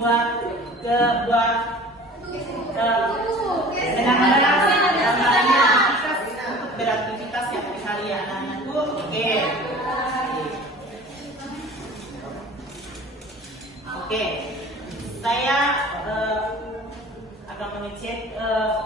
buat anak-anak yang namanya untuk beraktivitas yang hari anak-anakku. Oke, saya akan mengecek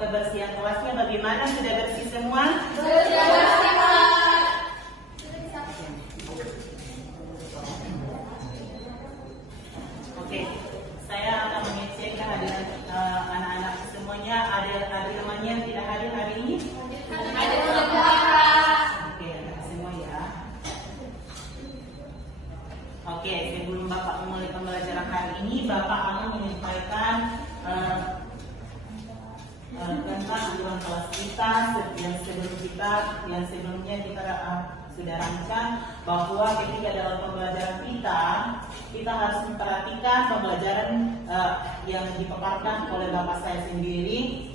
kebersihan kelasnya. Bagaimana, sudah bersih semua? Sudah bersih, Pak. Oke, saya akan mengecek kehadiran anak-anak semuanya. Ada temannya yang tidak hadir hari ini? Ada beberapa. Oke, ada semua ya. Oke, sebelum Bapak memulai pembelajaran hari ini, Bapak akan menyampaikan tentang aturan kelas kita yang sebelumnya kita sudah rancang, bahwa ketika dalam pembelajaran kita harus memperhatikan pembelajaran yang dipaparkan oleh Bapak saya sendiri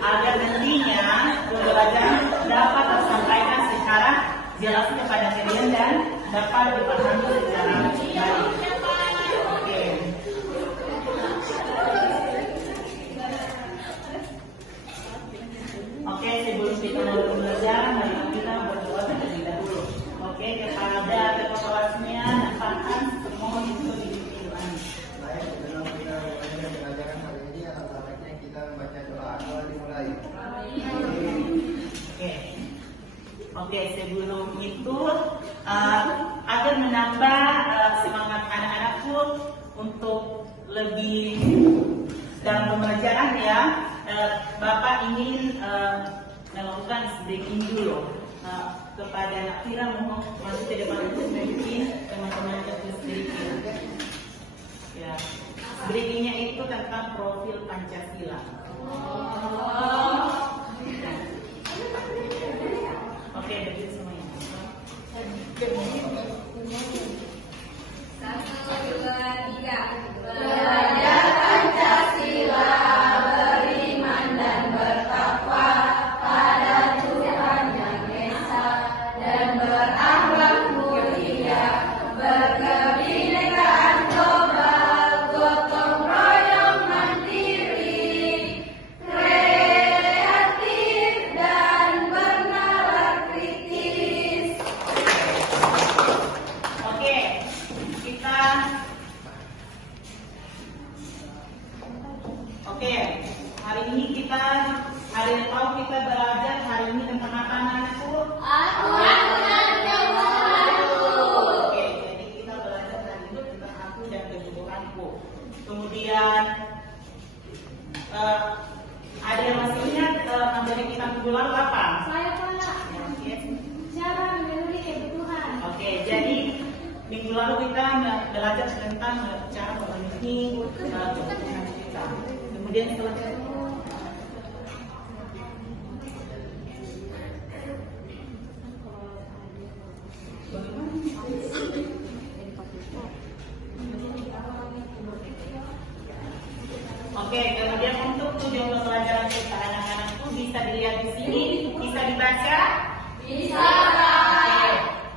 agar nantinya pembelajaran dapat tersampaikan secara jelas kepada kalian dan dapat dipahami secara baik. Oke, sebelum kita mulai pembelajaran, mari kita berdoa terlebih dahulu. Oke, kepada ketua kelasnya, nampakkan mohon itu didoakan. Baik, sebelum kita mulai pembelajaran hari ini, sebaiknya kita membaca doa. Doa dimulai. Oke, sebelum itu agar menambah semangat anak-anakku untuk lebih dalam pembelajaran ya, Bapak ingin melakukan breaking dulu kepada anak Fira. Mohon masuk ke depan untuk memimpin teman-teman terus breaking. Ya, breakingnya itu tentang profil Pancasila. Oke, begitu semuanya. 1, 2, 3. Belajar Pancasila, beriman dan bertakwa pada Tuhan Yang Esa, dan berakhlak mulia, berkebinekaan global, gotong royong mandiri, kreatif dan bernalar kritis. Oke, hari ini kita tahu kita belajar hari ini tentang apa, anak-anakku? Aturan dan Oke, jadi kita belajar hari ini tentang aku dan kebutuhanku. Kemudian ada yang masih ingat materi kita minggu lalu apa? Saya, Pak. Oke. Cara memenuhi kebutuhan. Oke, jadi minggu lalu kita belajar tentang cara memenuhi kebutuhan kita. Kemudian selanjutnya Oke, kemudian untuk tujuan pembelajaran kita anak-anakku bisa dilihat di sini, bisa dibaca? Bisa.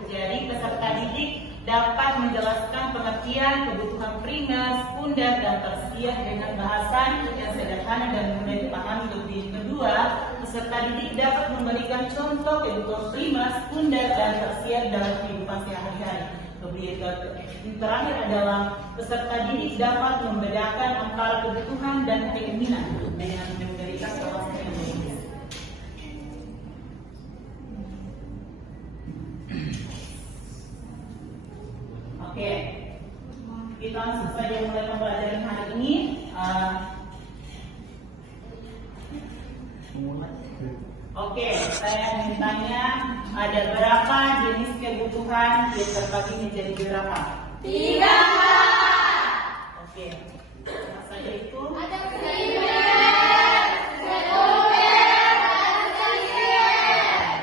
Jadi peserta didik dapat menjelaskan pengertian kebutuhan primer, sekunder, dan tersier dengan bahasa yang sederhana dan mudah dipahami. Lebih kedua, peserta didik dapat memberikan contoh kebutuhan primer, sekunder, dan tersier dalam kehidupan sehari-hari. Yang terakhir adalah peserta didik dapat membedakan antara kebutuhan dan keinginan dengan memberikan wawasan yang berbeda. Oke, kita langsung saja mulai pembelajaran hari ini. Oke, saya ingin tanya, ada berapa jenis kebutuhan yang terbagi menjadi berapa? 3. Oke, apa saja itu? Ada primer, sekunder, dan tersier.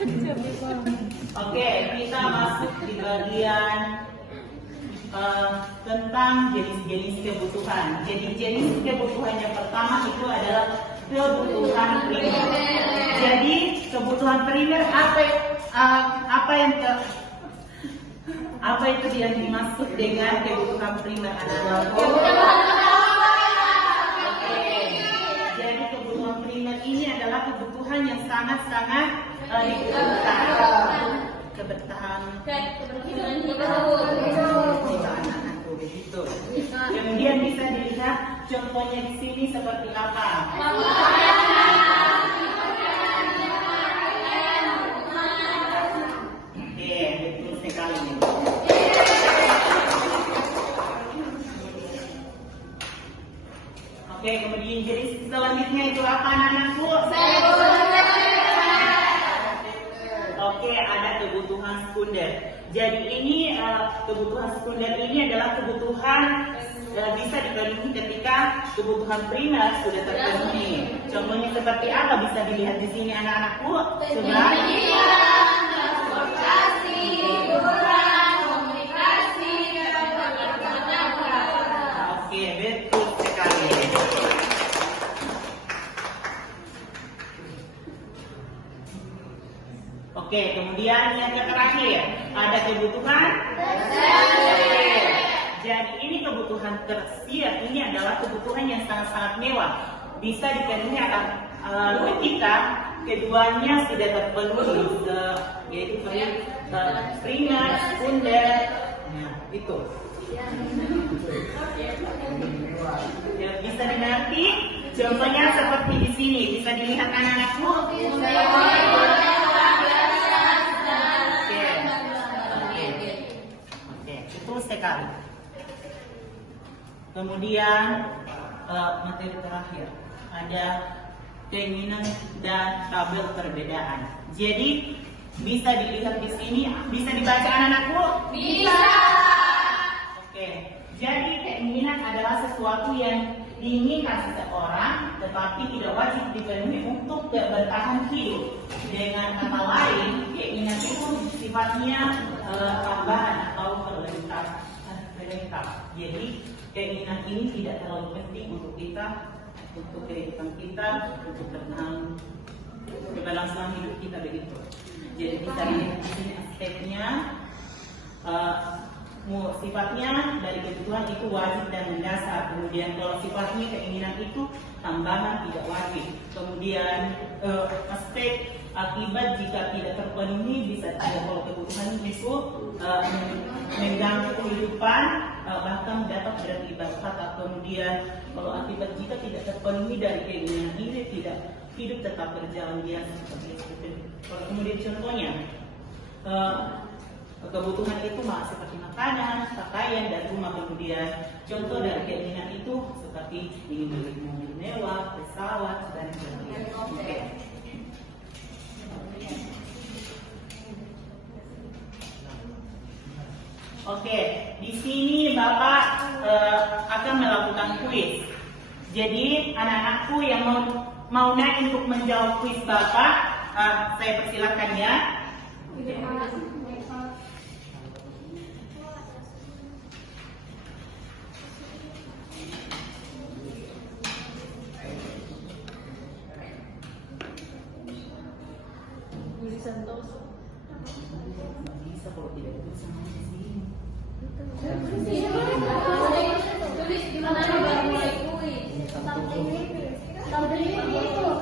Oke, kita masuk di bagian tentang jenis-jenis kebutuhan. Jadi jenis kebutuhan yang pertama itu adalah kebutuhan primer. Jadi kebutuhan primer apa itu yang dimaksud dengan kebutuhan primer adalah jadi kebutuhan primer ini adalah kebutuhan yang sangat-sangat dibutuhkan. Kebertahanan anak-anakku begitu. Kemudian bisa dilihat contohnya di sini seperti apa. Oke, betul sekali. Oke, kemudian jenis selanjutnya itu apa anak-anakku? Oke, ada kebutuhan sekunder. Jadi ini kebutuhan sekunder ini adalah kebutuhan bisa dipenuhi ketika kebutuhan primer sudah terpenuhi. Contohnya seperti apa bisa dilihat di sini anak-anakku? Coba. Transportasi, hiburan, komunikasi, dan Oke, betul sekali. Oke, kemudian yang terakhir ada kebutuhan tersier. Jadi ini kebutuhan tersier ini adalah kebutuhan yang sangat-sangat mewah. Bisa dipenuhi ketika keduanya sudah terpenuhi, yaitu primer, sekunder, nah itu. Ya, bisa dimengerti. Contohnya seperti di sini, bisa dilihat anak-anakku. Betul sekali. Kemudian materi terakhir ada keinginan dan tabel perbedaan. Jadi bisa dilihat di sini, bisa dibaca anak-anakku? Bisa. Oke. Jadi keinginan adalah sesuatu yang diinginkan seseorang, tetapi tidak wajib dipenuhi untuk bertahan hidup. Dengan kata lain, keinginan itu sifatnya tambahan atau pelengkap. Jadi keinginan ini tidak terlalu penting untuk kita, untuk kehidupan kita, untuk keberlangsungan hidup kita begitu. Jadi bisa dilihat di sini aspeknya. Sifatnya dari kebutuhan itu wajib dan mendasar. Kemudian kalau sifatnya keinginan itu tambahan tidak wajib. Kemudian aspek akibat jika tidak terpenuhi bisa kalau kebutuhan itu mengganggu kehidupan bahkan dapat berakibat. Kemudian kalau akibat jika tidak terpenuhi dari keinginan ini tidak hidup tetap berjalan biasa seperti itu. Kemudian contohnya kebutuhan itu seperti makanan, pakaian, dan rumah. Kemudian contoh dari keinginan itu seperti ingin beli mobil mewah, pesawat, dan sebagainya. Oke. Oke, di sini Bapak akan melakukan kuis. Jadi anak-anakku yang mau naik untuk menjawab kuis Bapak, saya persilakan ya. Bisa kalau tidak bisa di sini. Tulis di mana baru mulai kuis. Sampingnya wifi.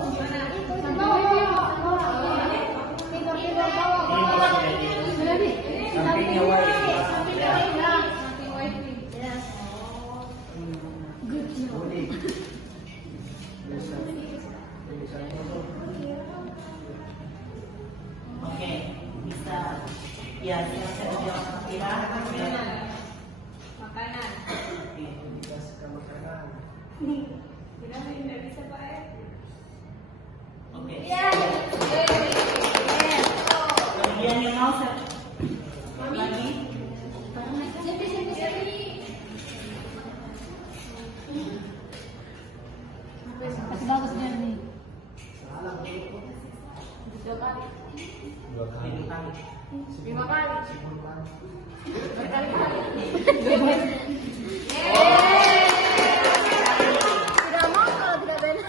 Boleh. Oke, bisa. Ya, silakan dijawab kira. Makanan. Dikasihkan makanan. Tidak bisa Pak. Oke. Iya. Kemudian yang mau lagi? Bagus nih. Salah. Coba. 2 kali. 5 kali. 5 kali. 10 kali. Berkali-kali. Tidak mau kalau tidak benar.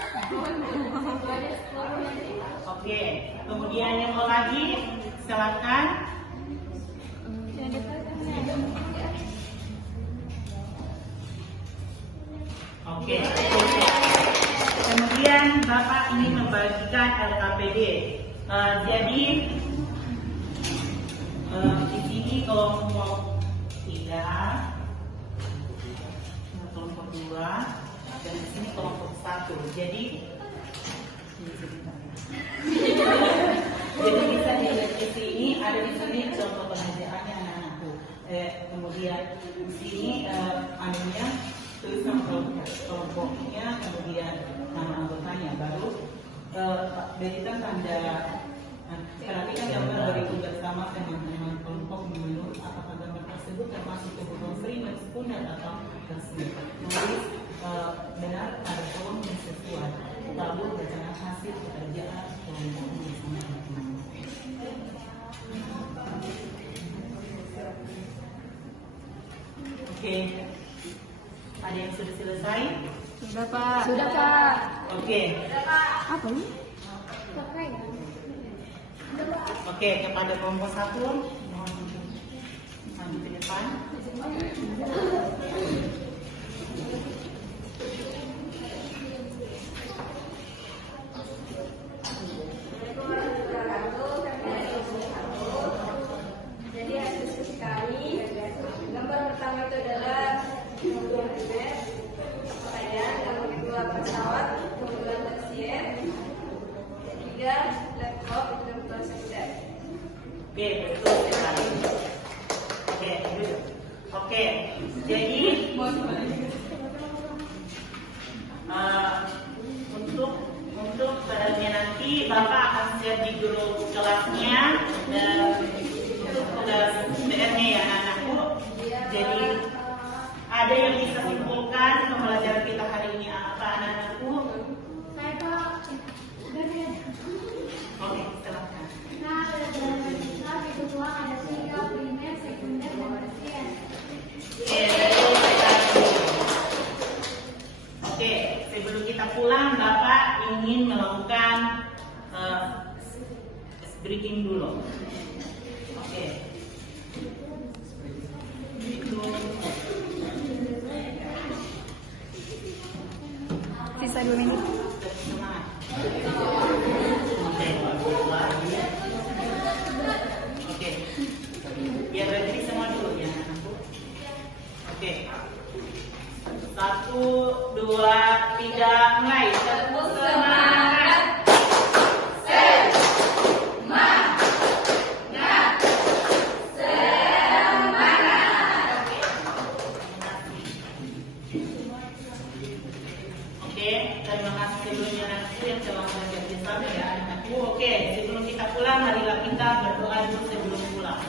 Oke, kemudian yang mau lagi, silakan. Oke. Kemudian Bapak ingin membagikan LKPD. Jadi di sini kelompok 3, kelompok 2, dan di sini kelompok 1. Jadi bisa dilihat di sini, ada di sini contoh pengajarannya anak-anakku. Kemudian di sini anunya tulisan kelompoknya, kemudian nama anggotanya, baru berikan tanda. Perhatikan gambar berikut bersama teman-teman kelompok menurut apakah gambar tersebut termasuk kebutuhan primer, sekunder atau tersier. Menulis benar pada kolom yang sesuai. Lalu bacaan hasil pekerjaan kelompok bersama teman-teman. Oke, ada yang sudah selesai? Sudah Pak. Sudah Pak. Oke. Apa ini? Oke, kepada kelompok 1, mohon untuk maju ke depan. Jadi hasil diskusi kami, gambar pertama itu adalah kebutuhan primer, pakaian, gambar kedua pesawat, kebutuhan tersier, ketiga laptop, itu kebutuhan sekunder. Oke, betul sekali. Oke, duduk. Oke, jadi untuk keadaannya nanti Bapak akan share di grup kelasnya dan tugas PR-nya ya anak-anakku. Jadi ada yang bisa simpulkan pembelajaran kita hari ini apa anak-anakku? Saya Pak. Oke, silakan. Nah, belajar kebutuhan ada 3, primer, sekunder, dan tersier. Oke, betul sekali. Oke, sebelum kita pulang, Bapak ingin melakukan breaking dulu. Oke. Sisa 2 menit. Semangat. Oke. Biar berdiri semua dulu ya anakku. Oke. 1, 2, 3, mulai. Semangat. Oke, terima kasih sebelumnya nanti yang telah belajar bersama ya anakku. Oke, sebelum kita pulang, marilah kita berdoa dulu sebelum pulang.